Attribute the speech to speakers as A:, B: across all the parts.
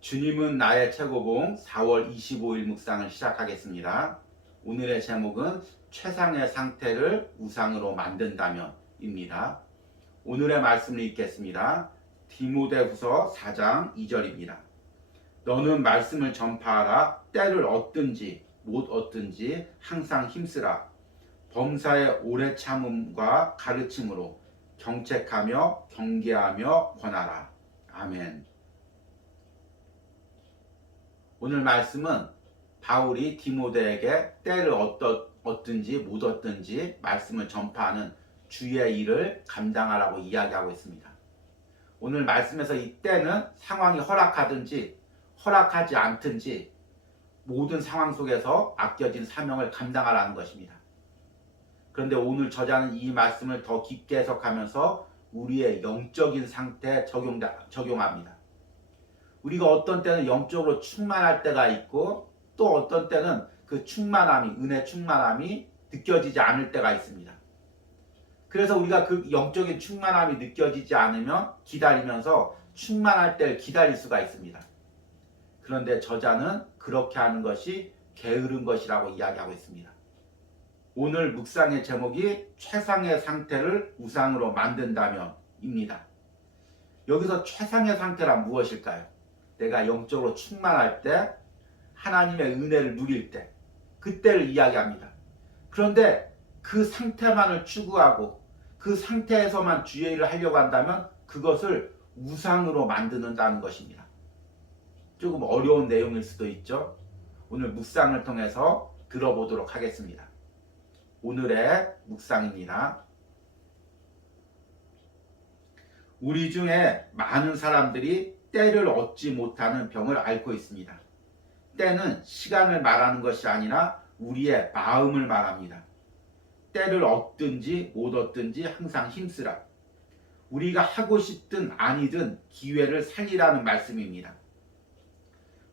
A: 주님은 나의 최고봉 4월 25일 묵상을 시작하겠습니다. 오늘의 제목은 최상의 상태를 우상으로 만든다면입니다. 오늘의 말씀을 읽겠습니다. 디모데후서 4장 2절입니다. 너는 말씀을 전파하라 때를 얻든지 못 얻든지 항상 힘쓰라 범사의 오래 참음과 가르침으로 경책하며 경계하며 권하라. 아멘. 오늘 말씀은 바울이 디모데에게 때를 어떠, 얻든지 못 얻든지 말씀을 전파하는 주의 일을 감당하라고 이야기하고 있습니다. 오늘 말씀에서 이 때는 상황이 허락하든지 허락하지 않든지 모든 상황 속에서 맡겨진 사명을 감당하라는 것입니다. 그런데 오늘 저자는 이 말씀을 더 깊게 해석하면서 우리의 영적인 상태에 적용, 적용합니다. 우리가 어떤 때는 영적으로 충만할 때가 있고 또 어떤 때는 그 충만함이 은혜 충만함이 느껴지지 않을 때가 있습니다. 그래서 우리가 그 영적인 충만함이 느껴지지 않으면 기다리면서 충만할 때를 기다릴 수가 있습니다. 그런데 저자는 그렇게 하는 것이 게으른 것이라고 이야기하고 있습니다. 오늘 묵상의 제목이 최상의 상태를 우상으로 만든다면입니다. 여기서 최상의 상태란 무엇일까요? 내가 영적으로 충만할 때 하나님의 은혜를 누릴 때 그때를 이야기합니다. 그런데 그 상태만을 추구하고 그 상태에서만 주의 일을 하려고 한다면 그것을 우상으로 만드는다는 것입니다. 조금 어려운 내용일 수도 있죠. 오늘 묵상을 통해서 들어보도록 하겠습니다. 오늘의 묵상입니다. 우리 중에 많은 사람들이 때를 얻지 못하는 병을 앓고 있습니다. 때는 시간을 말하는 것이 아니라 우리의 마음을 말합니다. 때를 얻든지 못 얻든지 항상 힘쓰라. 우리가 하고 싶든 아니든 기회를 살리라는 말씀입니다.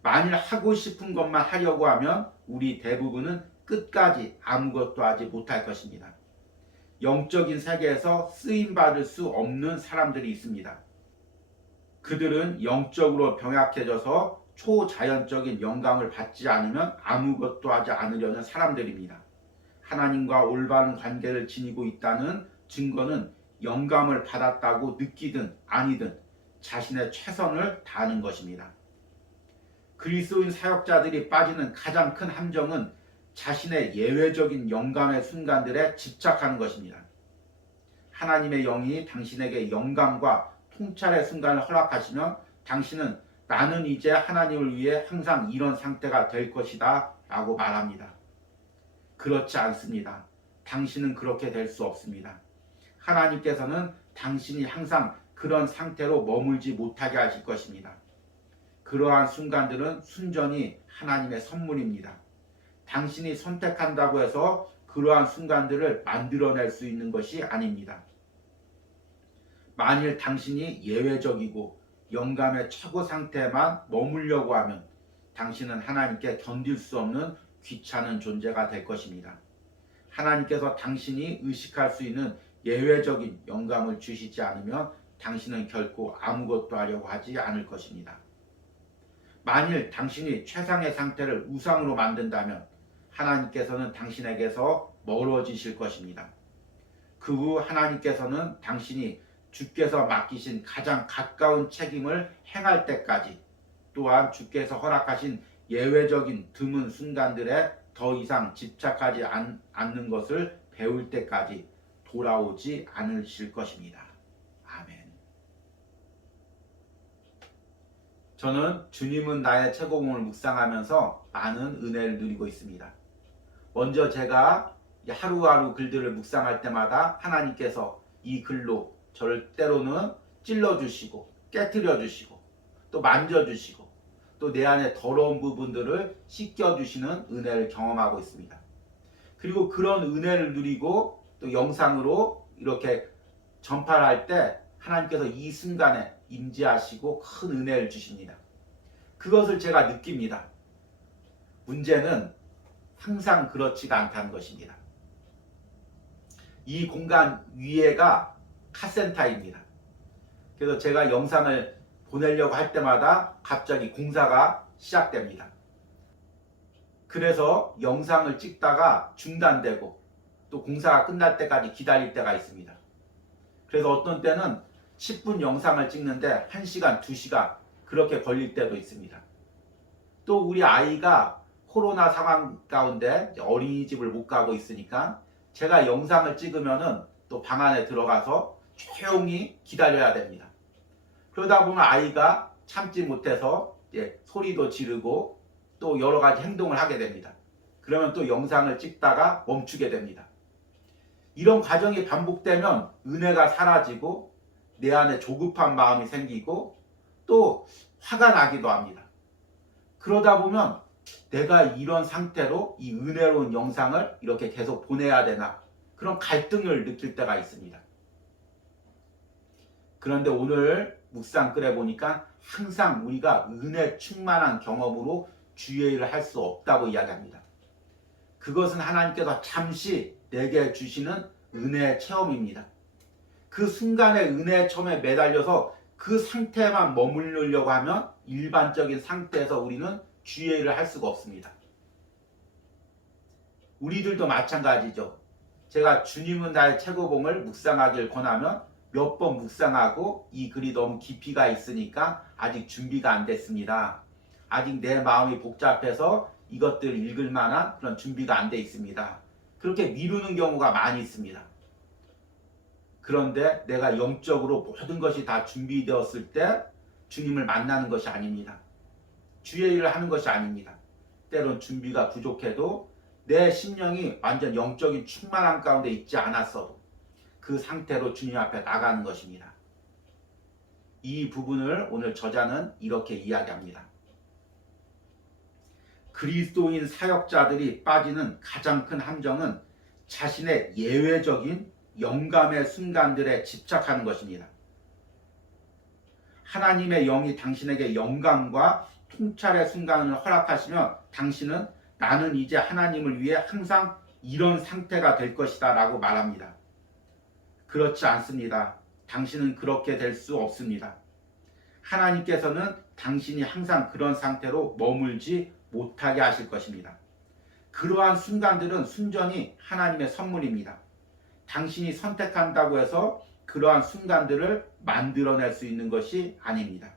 A: 만일 하고 싶은 것만 하려고 하면 우리 대부분은 끝까지 아무것도 하지 못할 것입니다. 영적인 세계에서 쓰임 받을 수 없는 사람들이 있습니다. 그들은 영적으로 병약해져서 초자연적인 영감을 받지 않으면 아무것도 하지 않으려는 사람들입니다. 하나님과 올바른 관계를 지니고 있다는 증거는 영감을 받았다고 느끼든 아니든 자신의 최선을 다하는 것입니다. 그리스도인 사역자들이 빠지는 가장 큰 함정은 자신의 예외적인 영감의 순간들에 집착하는 것입니다. 하나님의 영이 당신에게 영감과 통찰의 순간을 허락하시면 당신은 나는 이제 하나님을 위해 항상 이런 상태가 될 것이다 라고 말합니다. 그렇지 않습니다. 당신은 그렇게 될 수 없습니다. 하나님께서는 당신이 항상 그런 상태로 머물지 못하게 하실 것입니다. 그러한 순간들은 순전히 하나님의 선물입니다. 당신이 선택한다고 해서 그러한 순간들을 만들어낼 수 있는 것이 아닙니다. 만일 당신이 예외적이고 영감의 최고 상태에만 머물려고 하면 당신은 하나님께 견딜 수 없는 귀찮은 존재가 될 것입니다. 하나님께서 당신이 의식할 수 있는 예외적인 영감을 주시지 않으면 당신은 결코 아무것도 하려고 하지 않을 것입니다. 만일 당신이 최상의 상태를 우상으로 만든다면 하나님께서는 당신에게서 멀어지실 것입니다. 그 후 하나님께서는 당신이 주께서 맡기신 가장 가까운 책임을 행할 때까지 또한 주께서 허락하신 예외적인 드문 순간들에 더 이상 집착하지 않, 않는 것을 배울 때까지 돌아오지 않으실 것입니다. 아멘. 저는 주님은 나의 최고봉을 묵상하면서 많은 은혜를 누리고 있습니다. 먼저 제가 하루하루 글들을 묵상할 때마다 하나님께서 이 글로 때로는 찔러주시고 깨뜨려주시고 또 만져주시고 또 내 안에 더러운 부분들을 씻겨주시는 은혜를 경험하고 있습니다. 그리고 그런 은혜를 누리고 또 영상으로 이렇게 전파를 할 때 하나님께서 이 순간에 임재하시고 큰 은혜를 주십니다. 그것을 제가 느낍니다. 문제는 항상 그렇지가 않다는 것입니다. 이 공간 위에가 카센터입니다. 그래서 제가 영상을 보내려고 할 때마다 갑자기 공사가 시작됩니다. 그래서 영상을 찍다가 중단되고 또 공사가 끝날 때까지 기다릴 때가 있습니다. 그래서 어떤 때는 10분 영상을 찍는데 1시간, 2시간 그렇게 걸릴 때도 있습니다. 또 우리 아이가 코로나 상황 가운데 어린이집을 못 가고 있으니까 제가 영상을 찍으면은 또 방 안에 들어가서 조용히 기다려야 됩니다. 그러다 보면 아이가 참지 못해서 이제 소리도 지르고 또 여러 가지 행동을 하게 됩니다. 그러면 또 영상을 찍다가 멈추게 됩니다. 이런 과정이 반복되면 은혜가 사라지고 내 안에 조급한 마음이 생기고 또 화가 나기도 합니다. 그러다 보면 내가 이런 상태로 이 은혜로운 영상을 이렇게 계속 보내야 되나 그런 갈등을 느낄 때가 있습니다. 그런데 오늘 묵상 끓여 보니까 항상 우리가 은혜 충만한 경험으로 주의 일을 할 수 없다고 이야기합니다. 그것은 하나님께서 잠시 내게 주시는 은혜의 체험입니다. 그 순간의 은혜의 처음에 매달려서 그 상태에만 머무르려고 하면 일반적인 상태에서 우리는 주의 일을 할 수가 없습니다. 우리들도 마찬가지죠. 제가 주님은 나의 최고봉을 묵상하길 권하면 몇 번 묵상하고 이 글이 너무 깊이가 있으니까 아직 준비가 안 됐습니다. 아직 내 마음이 복잡해서 이것들 읽을 만한 그런 준비가 안 돼 있습니다. 그렇게 미루는 경우가 많이 있습니다. 그런데 내가 영적으로 모든 것이 다 준비되었을 때 주님을 만나는 것이 아닙니다. 주의 일을 하는 것이 아닙니다. 때론 준비가 부족해도 내 심령이 완전 영적인 충만함 가운데 있지 않았어도 그 상태로 주님 앞에 나가는 것입니다. 이 부분을 오늘 저자는 이렇게 이야기합니다. 그리스도인 사역자들이 빠지는 가장 큰 함정은 자신의 예외적인 영감의 순간들에 집착하는 것입니다. 하나님의 영이 당신에게 영감과 통찰의 순간을 허락하시면 당신은 나는 이제 하나님을 위해 항상 이런 상태가 될 것이다 라고 말합니다. 그렇지 않습니다. 당신은 그렇게 될 수 없습니다. 하나님께서는 당신이 항상 그런 상태로 머물지 못하게 하실 것입니다. 그러한 순간들은 순전히 하나님의 선물입니다. 당신이 선택한다고 해서 그러한 순간들을 만들어낼 수 있는 것이 아닙니다.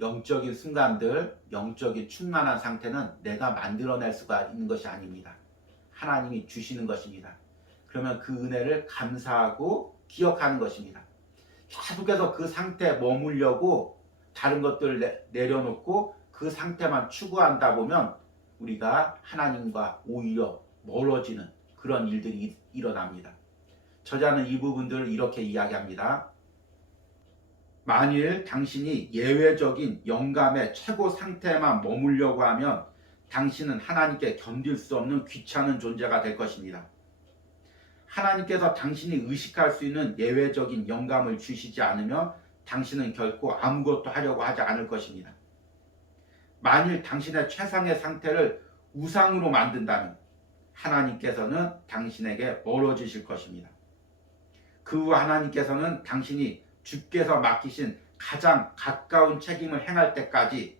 A: 영적인 순간들, 영적인 충만한 상태는 내가 만들어낼 수가 있는 것이 아닙니다. 하나님이 주시는 것입니다. 그러면 그 은혜를 감사하고 기억하는 것입니다. 계속해서 그 상태에 머물려고 다른 것들을 내려놓고 그 상태만 추구한다 보면 우리가 하나님과 오히려 멀어지는 그런 일들이 일어납니다. 저자는 이 부분들을 이렇게 이야기합니다. 만일 당신이 예외적인 영감의 최고 상태에만 머물려고 하면 당신은 하나님께 견딜 수 없는 귀찮은 존재가 될 것입니다. 하나님께서 당신이 의식할 수 있는 예외적인 영감을 주시지 않으면 당신은 결코 아무것도 하려고 하지 않을 것입니다. 만일 당신의 최상의 상태를 우상으로 만든다면 하나님께서는 당신에게 멀어지실 것입니다. 그 후 하나님께서는 당신이 주께서 맡기신 가장 가까운 책임을 행할 때까지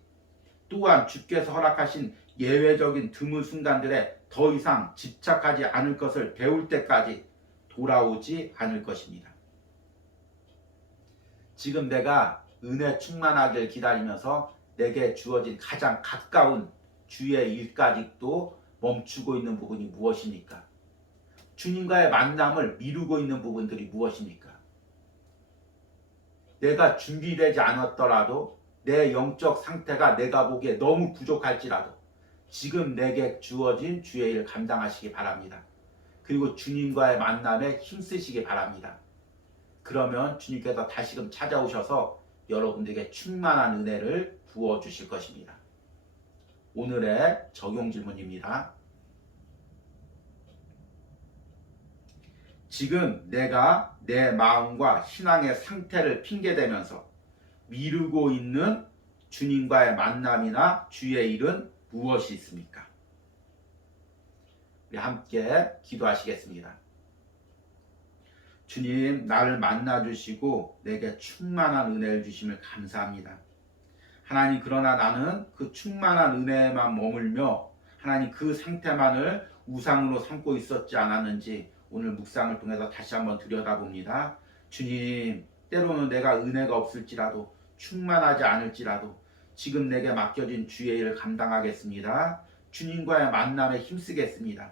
A: 또한 주께서 허락하신 예외적인 드문 순간들에 더 이상 집착하지 않을 것을 배울 때까지 돌아오지 않을 것입니다. 지금 내가 은혜 충만하길 기다리면서 내게 주어진 가장 가까운 주의 일까지도 멈추고 있는 부분이 무엇입니까? 주님과의 만남을 미루고 있는 부분들이 무엇입니까? 내가 준비되지 않았더라도 내 영적 상태가 내가 보기에 너무 부족할지라도 지금 내게 주어진 주의 일 감당하시기 바랍니다. 그리고 주님과의 만남에 힘쓰시기 바랍니다. 그러면 주님께서 다시금 찾아오셔서 여러분들에게 충만한 은혜를 부어 주실 것입니다. 오늘의 적용 질문입니다. 지금 내가 내 마음과 신앙의 상태를 핑계대면서 미루고 있는 주님과의 만남이나 주의 일은 무엇이 있습니까? 우리 함께 기도하시겠습니다. 주님 나를 만나 주시고 내게 충만한 은혜를 주심을 감사합니다. 하나님 그러나 나는 그 충만한 은혜에만 머물며 하나님 그 상태만을 우상으로 삼고 있었지 않았는지 오늘 묵상을 통해서 다시 한번 들여다봅니다. 주님 때로는 내가 은혜가 없을지라도 충만하지 않을지라도 지금 내게 맡겨진 주의 일을 감당하겠습니다. 주님과의 만남에 힘쓰겠습니다.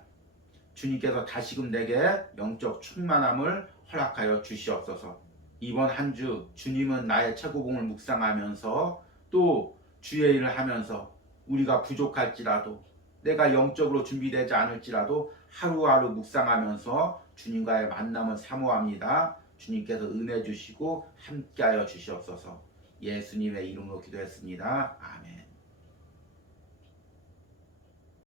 A: 주님께서 다시금 내게 영적 충만함을 허락하여 주시옵소서. 이번 한 주 주님은 나의 최고봉을 묵상하면서 또 주의 일을 하면서 우리가 부족할지라도 내가 영적으로 준비되지 않을지라도 하루하루 묵상하면서 주님과의 만남을 사모합니다. 주님께서 은혜 주시고 함께하여 주시옵소서. 예수님의 이름으로 기도했습니다. 아멘.